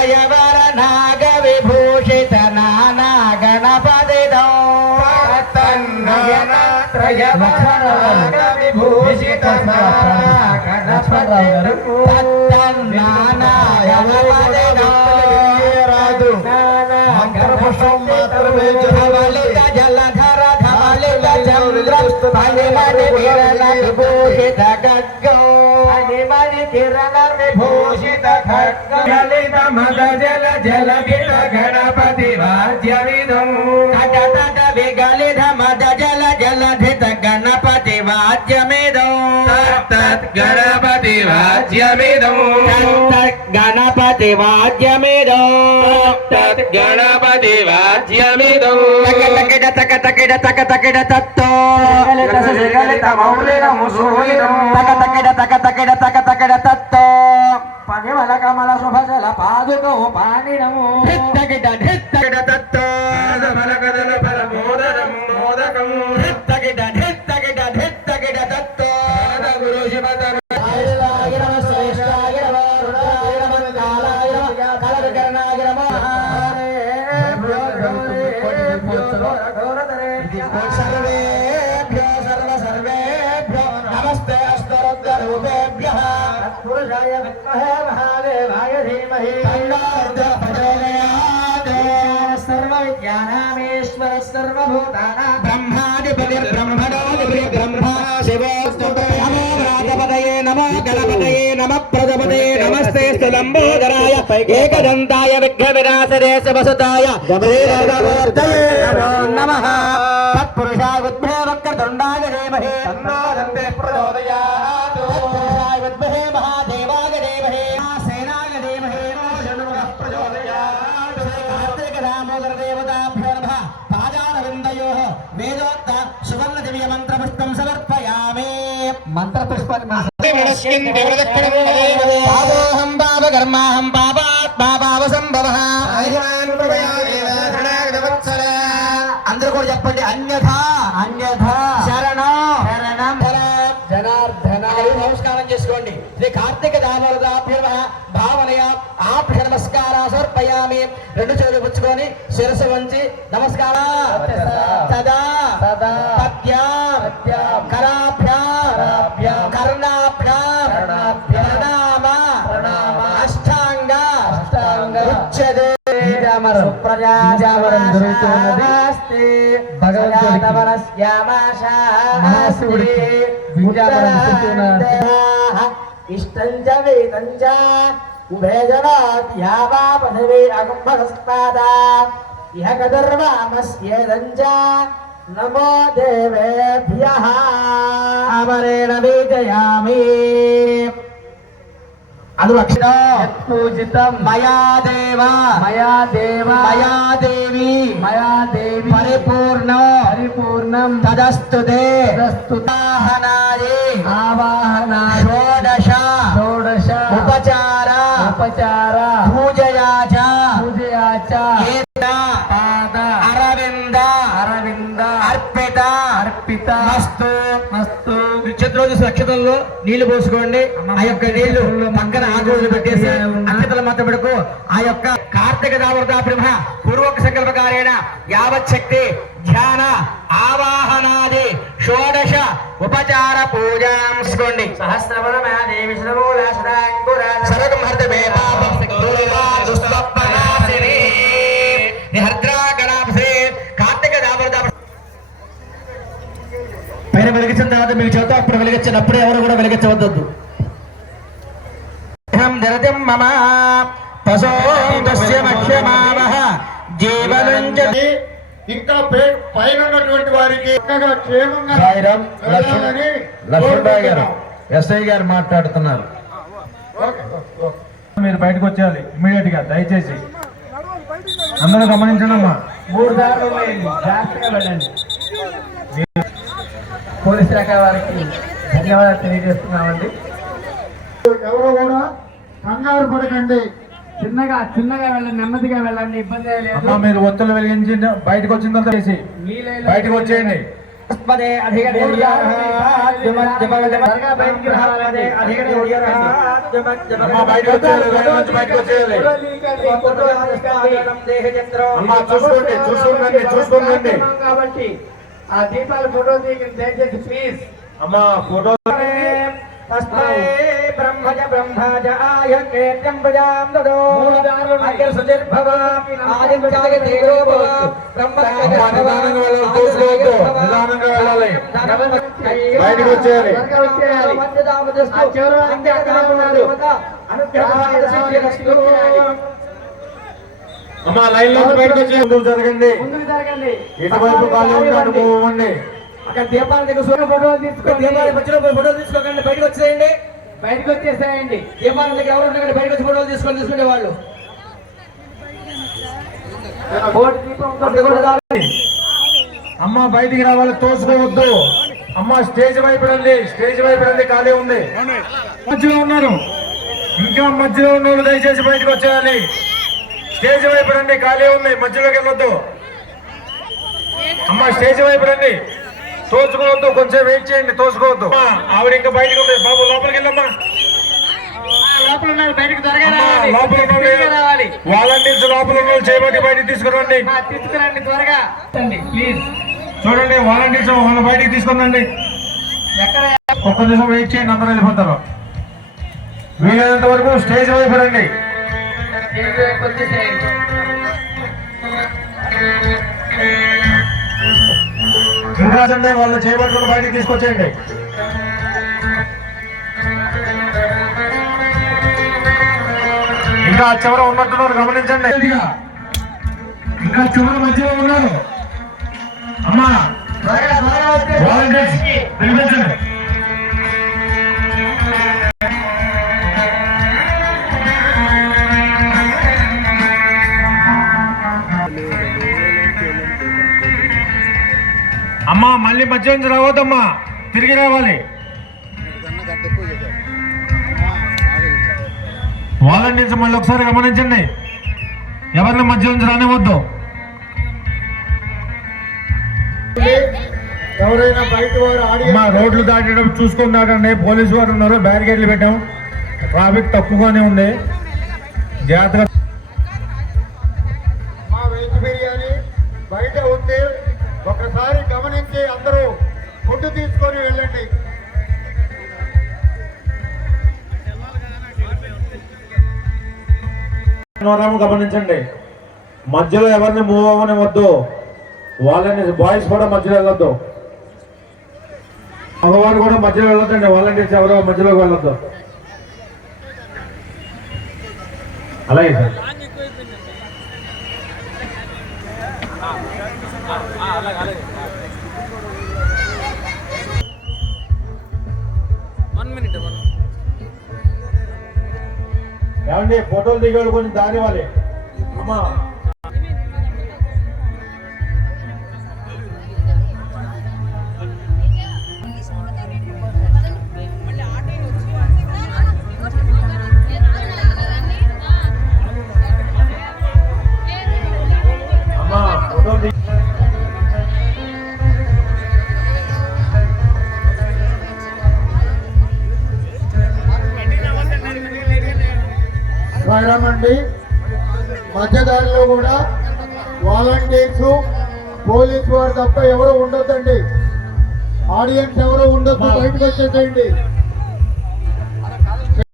జయవర నాగ విభూషిత నానా గణపతిదో విభూషిత రాదు మాత్రమే జలధర చంద్ర విభూషిత ఖడ్గం హనుమని కిరణ విభూషిత ఖడ్గం లలిత మద జల జలకిట గణపతి వాద్యవిదం తట తట విగలిధ మద జల జలధిత గణపతి వాద్యమిదో తత్ గణపతి వాద్యమిదం గణపతి వాద్యమిదో తత్ గణపతి వాద్యమిదం తక తకిడ తక తకిడ తక తకిడ తత్తో తక నమ రుద్రాయ నమ కాలాయ నమ కలవికరణాయ నమ సర్వేభ్యో సర్వ సర్వేభ్యో నమస్తే అస్తరుద్రరూపేభ్యः తత్పురుషాయ విద్మహే ప్రజపతే నమస్తే స్థలంబోదరాయ ఏకదంతాయ విఘ్నవినాశరే శివసుతాయ శ్రీరథమూర్తయే నమో నమః మంత్ర పుష్పాన్ని పాదోహం పాప కర్మాహం పాపాత్ పాపావ సంభవ అందరూ కూడా చెప్పండి అన్యథా అన్యథా. శరణం. శరణం. జనార్దన. నమస్కారం చేసుకోండి. శ్రీ కార్తీక దామోదాభ్యమ భావనయ ఆభ్య నమస్కార సమర్పయామి. రెండు చేతులు పుచ్చుకొని శిరస్సు వంచి నమస్కార. సదా. సదా. బీజామరం దొరుకుతున్నది. భగవంతుడికి మహాశివుడికి బీజామరం దొరుకుతున్నది. ఇష్టం చ వేదం చ ఉభయజనాత్ యావా పదవే అగుంభస్పాద ఇహ కదర్వామస్యేదం చ నమో దేవేభ్యః అమరేణ వీజయామి అనురక్షణ పూజితం మయా దేవ మయా దేవ మయా దేవి మయా దేవి పరిపూర్ణ పరిపూర్ణం తదస్తుతే. ఆహనాయే ఆవాహన షోడశ. షోడశ. ఉపచార. ఉపచార. పూజయా చ పూజయాచ. ఏత. పాద. అరవింద. అరవింద. అర్పిత. అర్పిత. మస్తు. మస్తు. చిత్రోజు నక్షత్రంలో నీళ్ళు పోసుకోండి. ఆ యొక్క నీళ్ళు పక్కన ఆకులు పెట్టేసి అక్షతల మత పెడుకు ఆ యొక్క కార్తీక దామృత బ్రహ్మ పూర్వక సంకల్పకారేణ యావత్ శక్తి ధ్యాన ఆవాహనాది షోడశ ఉపచార పూజాంసుకోండి సహస్రవరమాదేవి సరగం హర్దమే పాపం దుర్గా పైన వెలిగించిన తర్వాత మీకు చెబుతా అప్పుడు వెలిగించినప్పుడు ఎవరు కూడా వెలిగించవద్దు ఇంకా పైన ఉన్నటువంటి వారికి సాయిరామ్ లక్ష్మణరావు గారు. ఎస్ఐ గారు మాట్లాడుతున్నారు. మీరు బయటకు వచ్చేయాలి ఇమీడియట్గా దయచేసి. అందరూ గమనించండి అమ్మా మూడు దారులు ఉన్నాయండి జాగ్రత్తగా వెళ్ళండి. పోలీస్ శాఖ వారికి ధన్యవాదాలు తెలియజేస్తున్నామండి. ఎవరు కూడా కంగారు పడకండి. చిన్నగా చిన్నగా వెళ్ళండి నెమ్మదిగా వెళ్ళండి ఇబ్బంది లేదు. మీరు ఒత్తులు వెలిగించి బయటకు వచ్చిన తర్వాత చేసి బయటకు వచ్చేయండి. చూసుకోండి చూసుకోండి చూసుకోండి కాబట్టి ఆ దీపాల ఫోటో దిగి దయచేసి ప్లీజ్. అమ్మా ఫోటో తస్మై బ్రహ్మజ బ్రహ్మజ ఆయ కేత్యం ప్రజాం దదో అగ్ర సుచిర్భవ ఆదిత్యాయ తేజో భవ బ్రహ్మజ్ఞ అమ్మా నిదానంగా వెళ్ళాలి. తోసుకోవద్దు నిదానంగా వెళ్ళాలి. బయటకు వచ్చేయాలి. త్వరగా వచ్చేయాలి ఆ చివరి వాళ్ళంతా అక్కడే ఉన్నారు. అమ్మా లైన్ నుంచి బయటకు వచ్చే ముందుకు జరగండి. ముందుకు జరగండి. ఇటువైపు ఖాళీ ఉంటే అటు పోవండి. అక్కడ దీపాల దగ్గర సూర్య ఫోటో తీసుకోండి. దీపాల మధ్యలో ఫోటోలు తీసుకోకండి బయటకు వచ్చేయండి బయటకు వచ్చేసేయండి. దీపాల దగ్గర ఎవరు ఉండకండి బయటకు వచ్చి ఫోటోలు తీసుకొని తీసుకునే వాళ్ళు. అమ్మ బయటికి రావాలి తోసుకోవద్దు. అమ్మ స్టేజ్ వైపు రండి స్టేజ్ వైపు రండి ఖాళీ ఉంది. మధ్యలో ఉన్నారు. ఇంకా మధ్యలో ఉన్న వాళ్ళు దయచేసి బయటకు వచ్చేయాలి. స్టేజ్ వైపు రండి ఖాళీ ఉంది మధ్యలోకి వెళ్ళొద్దు. అమ్మ స్టేజ్ వైపు రండి. తోచుకోవద్దు కొంచెం వెయిట్ చేయండి తోచుకోవద్దు. ఆవిడ ఇంకా బయటకు ఉంది. బాబు లోపలికి వెళ్ళమ్మా. వాలంటీర్స్ లోపల ఉన్న వాళ్ళు చేయబట్టి బయటికి తీసుకురండి. తీసుకురండి త్వరగా. ప్లీజ్ చూడండి వాలంటీర్స్ వాళ్ళని బయటికి తీసుకుందండి. ఎక్కడ? ఒక్క నిమిషం వెయిట్ చేయండి అందరూ వెళ్ళిపోతారు. వీలైనంత వరకు స్టేజ్ వైపు రండి. స్టేజ్ వైపు వచ్చేసేయండి ఇంకా సండే వాళ్ళు చేయబట్టుకుని బయటికి తీసుకొచ్చేయండి. ఇంకా చివర ఉన్నట్టున్నారు గమనించండి. ఇంకా చివర మధ్యలో ఉన్నారు. అమ్మా వాలంటీర్స్ పిలిపించండి. మళ్ళీ మధ్య నుంచి రావద్దమ్మా. తిరిగి రావాలి. వాలంటీర్స్ మళ్ళీ ఒకసారి గమనించండి. ఎవరిని మధ్య నుంచి రానివద్దు ఎవరైనా బయట వారు అమ్మా రోడ్లు దాటేటప్పుడు చూసుకొని దాటండి పోలీసు వారు ఉన్నారు. బ్యారికేడ్లు పెట్టాం. ట్రాఫిక్ తక్కువగానే ఉంది. జాగ్రత్తగా మా బయట ఉంది. ఒకసారి గమనించి అందరూ ఫుడ్ తీసుకొని వెళ్ళండి. నోరాము గమనించండి. మధ్యలో ఎవరిని మూవ్ అవ్వని వద్దు వాళ్ళని బాయ్స్ కూడా మధ్యలో వెళ్ళొద్దు. మగవారు కూడా మధ్యలో వెళ్ళొద్దండి. వాలంటీర్స్ ఎవరో మధ్యలోకి వెళ్ళొద్దు. అలాగే సార్. ఫోటోలు ఫోటోలు ఫోటోలు కొంచెం దాని వాళ్ళే అమ్మా అండి. మధ్యదారిలో కూడా వాలంటీర్స్ పోలీస్ వారు తప్ప ఎవరు ఉండొద్దండి. ఆడియన్స్ ఎవరు ఉండొద్దు బయటకు వచ్చేసేయండి.